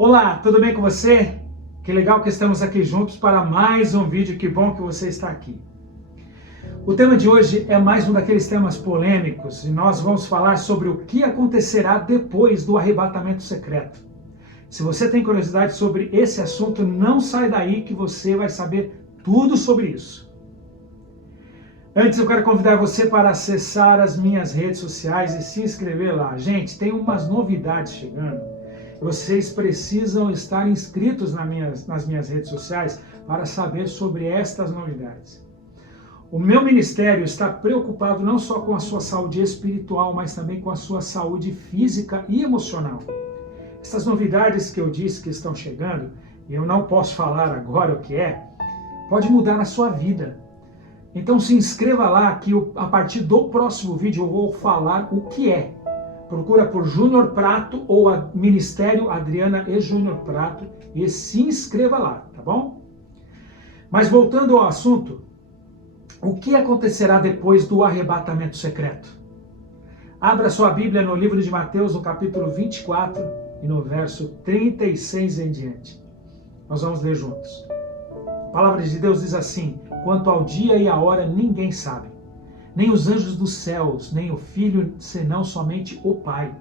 Olá, tudo bem com você? Que legal que estamos aqui juntos para mais um vídeo, que bom que você está aqui. O tema de hoje é mais um daqueles temas polêmicos e nós vamos falar sobre o que acontecerá depois do arrebatamento secreto. Se você tem curiosidade sobre esse assunto, não sai daí que você vai saber tudo sobre isso. Antes eu quero convidar você para acessar as minhas redes sociais e se inscrever lá. Gente, tem umas novidades chegando. Vocês precisam estar inscritos nas minhas redes sociais para saber sobre estas novidades. O meu ministério está preocupado não só com a sua saúde espiritual, mas também com a sua saúde física e emocional. Essas novidades que eu disse que estão chegando, e eu não posso falar agora o que pode mudar a sua vida. Então se inscreva lá que a partir do próximo vídeo eu vou falar o que é. Procura por Júnior Prato ou Ministério Adriana e Júnior Prato e se inscreva lá, tá bom? Mas voltando ao assunto, o que acontecerá depois do arrebatamento secreto? Abra sua Bíblia no livro de Mateus, no capítulo 24 e no verso 36 em diante. Nós vamos ler juntos. A palavra de Deus diz assim: quanto ao dia e a hora ninguém sabe, nem os anjos dos céus, nem o Filho, senão somente o Pai.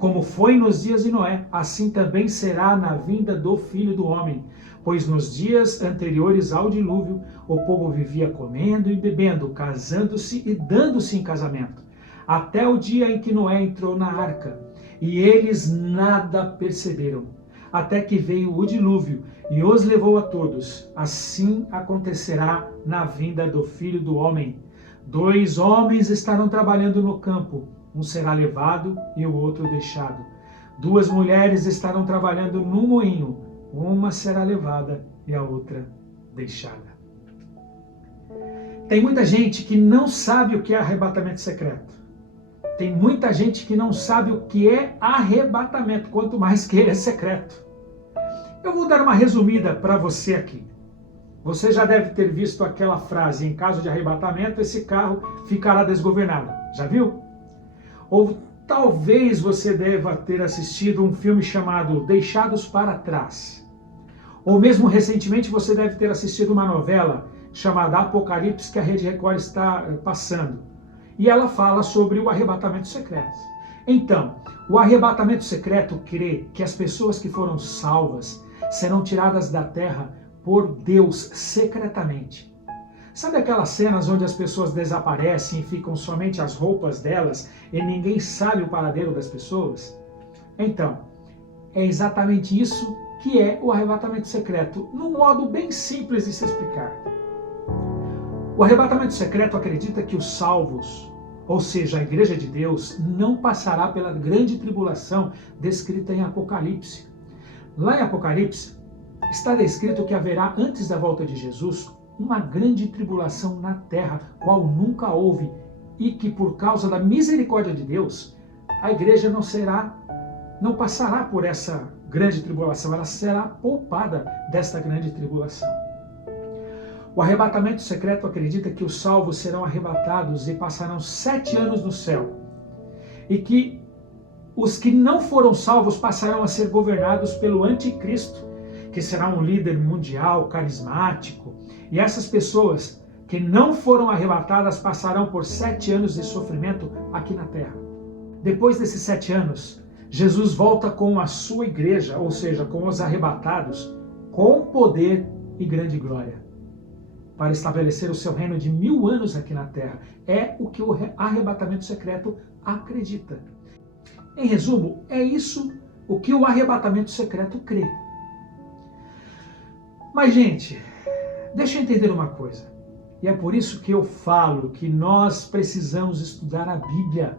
Como foi nos dias de Noé, assim também será na vinda do Filho do Homem. Pois nos dias anteriores ao dilúvio, o povo vivia comendo e bebendo, casando-se e dando-se em casamento, até o dia em que Noé entrou na arca. E eles nada perceberam, até que veio o dilúvio e os levou a todos. Assim acontecerá na vinda do Filho do Homem. 2 homens estarão trabalhando no campo, um será levado e o outro deixado. 2 mulheres estarão trabalhando no moinho, uma será levada e a outra deixada. Tem muita gente que não sabe o que é arrebatamento secreto. Tem muita gente que não sabe o que é arrebatamento, quanto mais que ele é secreto. Eu vou dar uma resumida para você aqui. Você já deve ter visto aquela frase: em caso de arrebatamento, esse carro ficará desgovernado. Já viu? Ou talvez você deva ter assistido um filme chamado Deixados para Trás. Ou mesmo recentemente você deve ter assistido uma novela chamada Apocalipse, que a Rede Record está passando. E ela fala sobre o arrebatamento secreto. Então, o arrebatamento secreto crê que as pessoas que foram salvas serão tiradas da terra por Deus secretamente. Sabe aquelas cenas onde as pessoas desaparecem e ficam somente as roupas delas e ninguém sabe o paradeiro das pessoas? Então, é exatamente isso que é o arrebatamento secreto, num modo bem simples de se explicar. O arrebatamento secreto acredita que os salvos, ou seja, a Igreja de Deus, não passará pela grande tribulação descrita em Apocalipse. Lá em Apocalipse, está descrito que haverá, antes da volta de Jesus, uma grande tribulação na terra, qual nunca houve, e que por causa da misericórdia de Deus, a igreja não passará por essa grande tribulação, ela será poupada desta grande tribulação. O arrebatamento secreto acredita que os salvos serão arrebatados e passarão 7 anos no céu, e que os que não foram salvos passarão a ser governados pelo anticristo, que será um líder mundial, carismático, e essas pessoas que não foram arrebatadas passarão por 7 anos de sofrimento aqui na terra. Depois desses 7 anos, Jesus volta com a sua igreja, ou seja, com os arrebatados, com poder e grande glória, para estabelecer o seu reino de 1000 anos aqui na terra. É o que o arrebatamento secreto acredita. Em resumo, é isso o que o arrebatamento secreto crê. Mas, gente, deixa eu entender uma coisa. E é por isso que eu falo que nós precisamos estudar a Bíblia.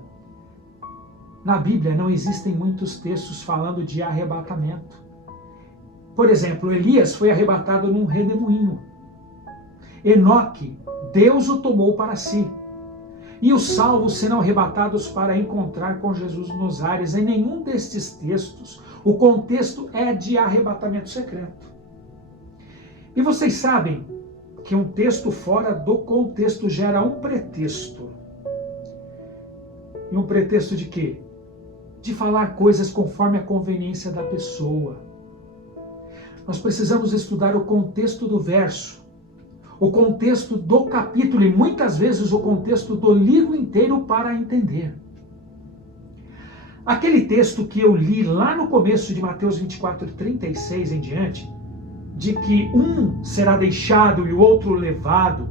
Na Bíblia não existem muitos textos falando de arrebatamento. Por exemplo, Elias foi arrebatado num redemoinho. Enoque, Deus o tomou para si. E os salvos serão arrebatados para encontrar com Jesus nos ares. Em nenhum destes textos, o contexto é de arrebatamento secreto. E vocês sabem que um texto fora do contexto gera um pretexto. E um pretexto de quê? De falar coisas conforme a conveniência da pessoa. nós precisamos estudar o contexto do verso, o contexto do capítulo e muitas vezes o contexto do livro inteiro para entender. Aquele texto que eu li lá no começo de Mateus 24:36 em diante, de que um será deixado e o outro levado,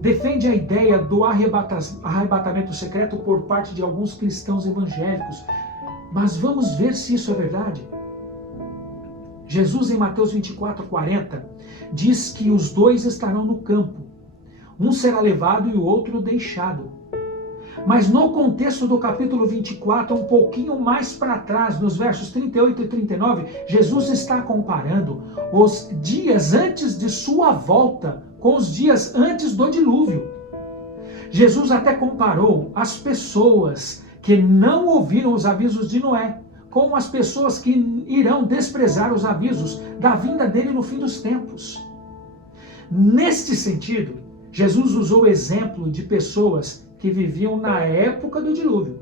defende a ideia do arrebatamento secreto por parte de alguns cristãos evangélicos. Mas vamos ver se isso é verdade. Jesus, em Mateus 24:40, diz que os dois estarão no campo. Um será levado e o outro deixado. Mas no contexto do capítulo 24, um pouquinho mais para trás, nos versos 38 e 39, Jesus está comparando os dias antes de sua volta com os dias antes do dilúvio. Jesus até comparou as pessoas que não ouviram os avisos de Noé com as pessoas que irão desprezar os avisos da vinda dele no fim dos tempos. Neste sentido, Jesus usou o exemplo de pessoas que viviam na época do dilúvio.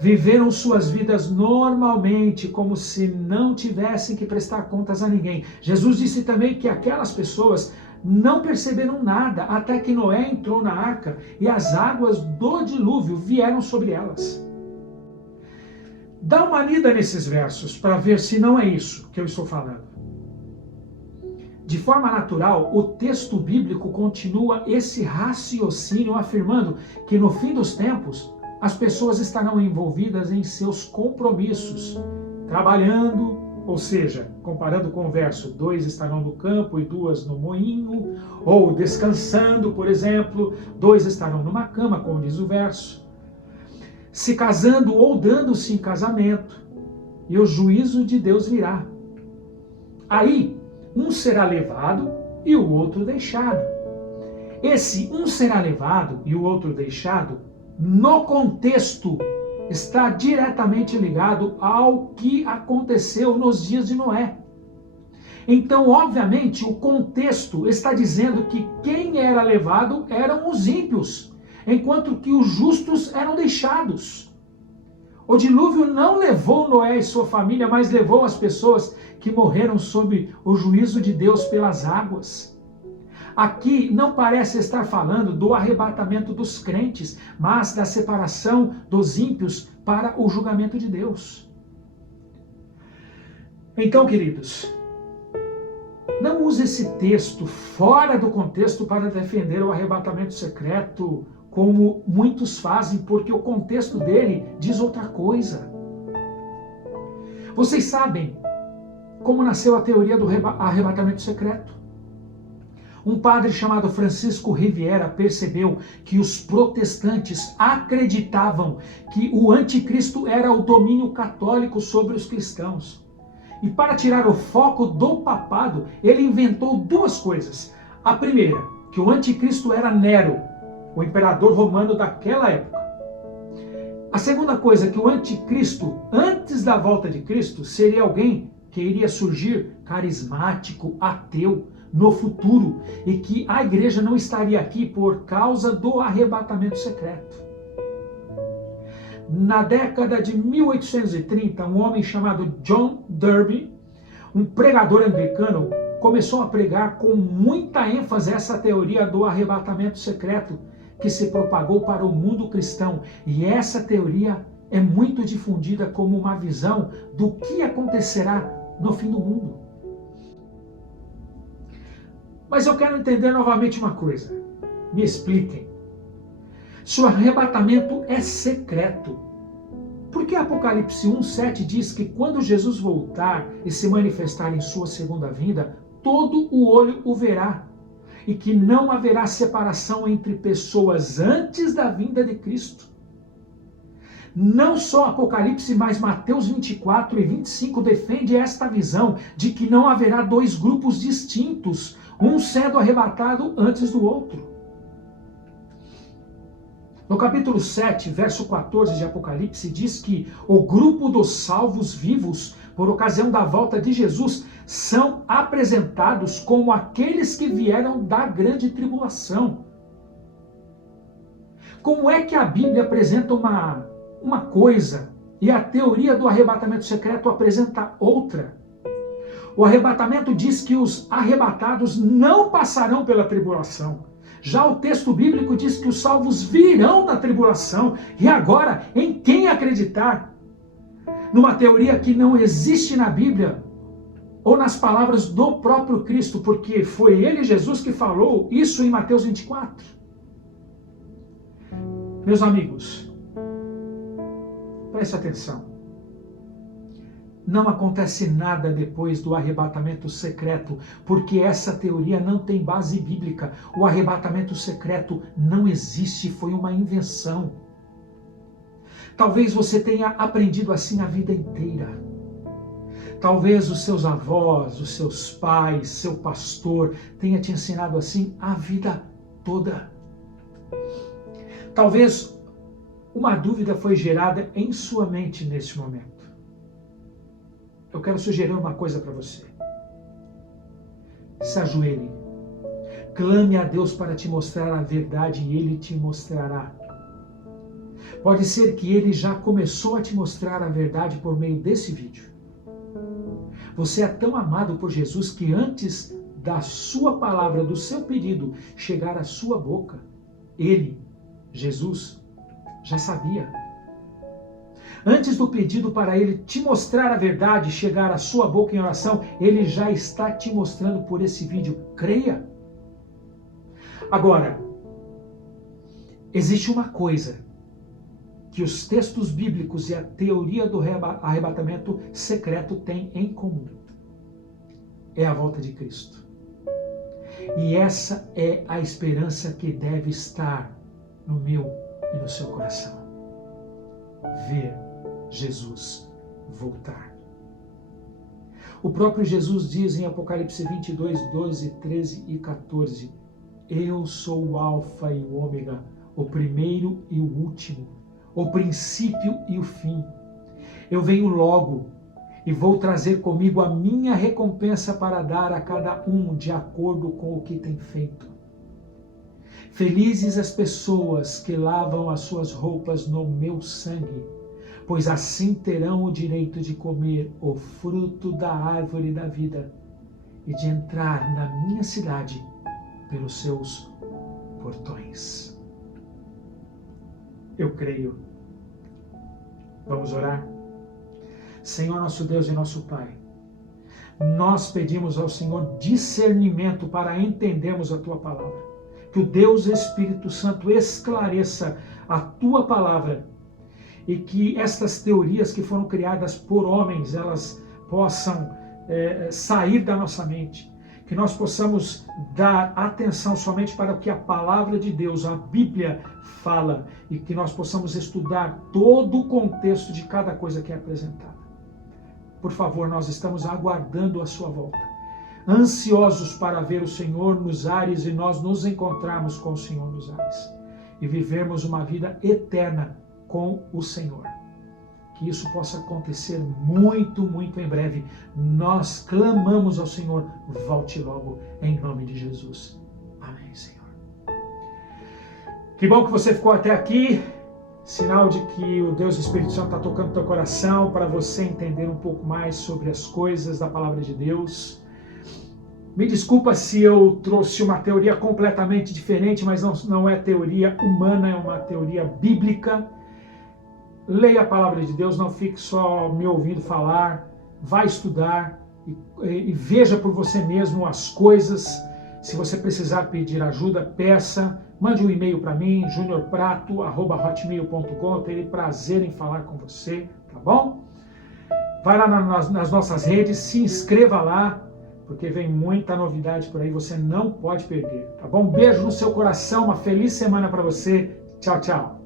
Viveram suas vidas normalmente, como se não tivessem que prestar contas a ninguém. Jesus disse também que aquelas pessoas não perceberam nada até que Noé entrou na arca e as águas do dilúvio vieram sobre elas. Dá uma lida nesses versos para ver se não é isso que eu estou falando. De forma natural, o texto bíblico continua esse raciocínio afirmando que no fim dos tempos, as pessoas estarão envolvidas em seus compromissos, trabalhando, ou seja, comparando com o verso, 2 estarão no campo e 2 no moinho, ou descansando, por exemplo, 2 estarão numa cama, como diz o verso, se casando ou dando-se em casamento, e o juízo de Deus virá. Aí, um será levado e o outro deixado. Esse um será levado e o outro deixado, no contexto, está diretamente ligado ao que aconteceu nos dias de Noé. Então, obviamente, o contexto está dizendo que quem era levado eram os ímpios, enquanto que os justos eram deixados. O dilúvio não levou Noé e sua família, mas levou as pessoas que morreram sob o juízo de Deus pelas águas. Aqui não parece estar falando do arrebatamento dos crentes, mas da separação dos ímpios para o julgamento de Deus. Então, queridos, não use esse texto fora do contexto para defender o arrebatamento secreto, como muitos fazem, porque o contexto dele diz outra coisa. Vocês sabem como nasceu a teoria do arrebatamento secreto? Um padre chamado Francisco Riviera percebeu que os protestantes acreditavam que o anticristo era o domínio católico sobre os cristãos. E para tirar o foco do papado, ele inventou duas coisas. A primeira, que o anticristo era Nero, o imperador romano daquela época. A segunda coisa, que o anticristo, antes da volta de Cristo, seria alguém que iria surgir carismático, ateu, no futuro, e que a igreja não estaria aqui por causa do arrebatamento secreto. Na década de 1830, um homem chamado John Darby, um pregador anglicano, começou a pregar com muita ênfase essa teoria do arrebatamento secreto, que se propagou para o mundo cristão. E essa teoria é muito difundida como uma visão do que acontecerá no fim do mundo. Mas eu quero entender novamente uma coisa. Me expliquem. Se o arrebatamento é secreto, por que Apocalipse 1:7 diz que quando Jesus voltar e se manifestar em sua segunda vinda, todo o olho o verá, e que não haverá separação entre pessoas antes da vinda de Cristo? Não só Apocalipse, mas Mateus 24 e 25 defende esta visão de que não haverá dois grupos distintos, um sendo arrebatado antes do outro. No capítulo 7, verso 14 de Apocalipse, diz que o grupo dos salvos vivos, por ocasião da volta de Jesus, são apresentados como aqueles que vieram da grande tribulação. Como é que a Bíblia apresenta uma coisa e a teoria do arrebatamento secreto apresenta outra? O arrebatamento diz que os arrebatados não passarão pela tribulação. Já o texto bíblico diz que os salvos virão da tribulação. E agora, em quem acreditar? Numa teoria que não existe na Bíblia, ou nas palavras do próprio Cristo, porque foi ele, Jesus, que falou isso em Mateus 24. Meus amigos, preste atenção. Não acontece nada depois do arrebatamento secreto, porque essa teoria não tem base bíblica. O arrebatamento secreto não existe, foi uma invenção. Talvez você tenha aprendido assim a vida inteira. Talvez os seus avós, os seus pais, seu pastor tenha te ensinado assim a vida toda. Talvez uma dúvida foi gerada em sua mente neste momento. Eu quero sugerir uma coisa para você. Se ajoelhe. Clame a Deus para te mostrar a verdade e Ele te mostrará. Pode ser que Ele já começou a te mostrar a verdade por meio desse vídeo. Você é tão amado por Jesus que antes da sua palavra, do seu pedido chegar à sua boca, Ele, Jesus, já sabia. Antes do pedido para Ele te mostrar a verdade chegar à sua boca em oração, Ele já está te mostrando por esse vídeo. Creia. Agora, existe uma coisa que os textos bíblicos e a teoria do arrebatamento secreto têm em comum. É a volta de Cristo. E essa é a esperança que deve estar no meu e no seu coração. Ver Jesus voltar. O próprio Jesus diz em Apocalipse 22, 12, 13 e 14: Eu sou o Alfa e o Ômega, o primeiro e o último, o princípio e o fim. Eu venho logo e vou trazer comigo a minha recompensa para dar a cada um de acordo com o que tem feito. Felizes as pessoas que lavam as suas roupas no meu sangue, pois assim terão o direito de comer o fruto da árvore da vida e de entrar na minha cidade pelos seus portões. Eu creio. Vamos orar? Senhor nosso Deus e nosso Pai, nós pedimos ao Senhor discernimento para entendermos a Tua palavra. Que o Deus Espírito Santo esclareça a Tua palavra e que estas teorias que foram criadas por homens, elas possam sair da nossa mente. Que nós possamos dar atenção somente para o que a palavra de Deus, a Bíblia, fala, e que nós possamos estudar todo o contexto de cada coisa que é apresentada. Por favor, nós estamos aguardando a sua volta, ansiosos para ver o Senhor nos ares e nós nos encontrarmos com o Senhor nos ares e vivermos uma vida eterna com o Senhor. Que isso possa acontecer muito, muito em breve. Nós clamamos ao Senhor, volte logo, em nome de Jesus. Amém, Senhor. Que bom que você ficou até aqui. Sinal de que o Deus Espírito Santo está tocando teu coração para você entender um pouco mais sobre as coisas da palavra de Deus. Me desculpa se eu trouxe uma teoria completamente diferente, mas não é teoria humana, é uma teoria bíblica. Leia a palavra de Deus, não fique só me ouvindo falar, vá estudar e veja por você mesmo as coisas. Se você precisar pedir ajuda, peça, mande um e-mail para mim, juniorprato@hotmail.com, eu terei prazer em falar com você, tá bom? Vai lá nas nossas redes, se inscreva lá, porque vem muita novidade por aí, você não pode perder, tá bom? Um beijo no seu coração, uma feliz semana para você, tchau, tchau.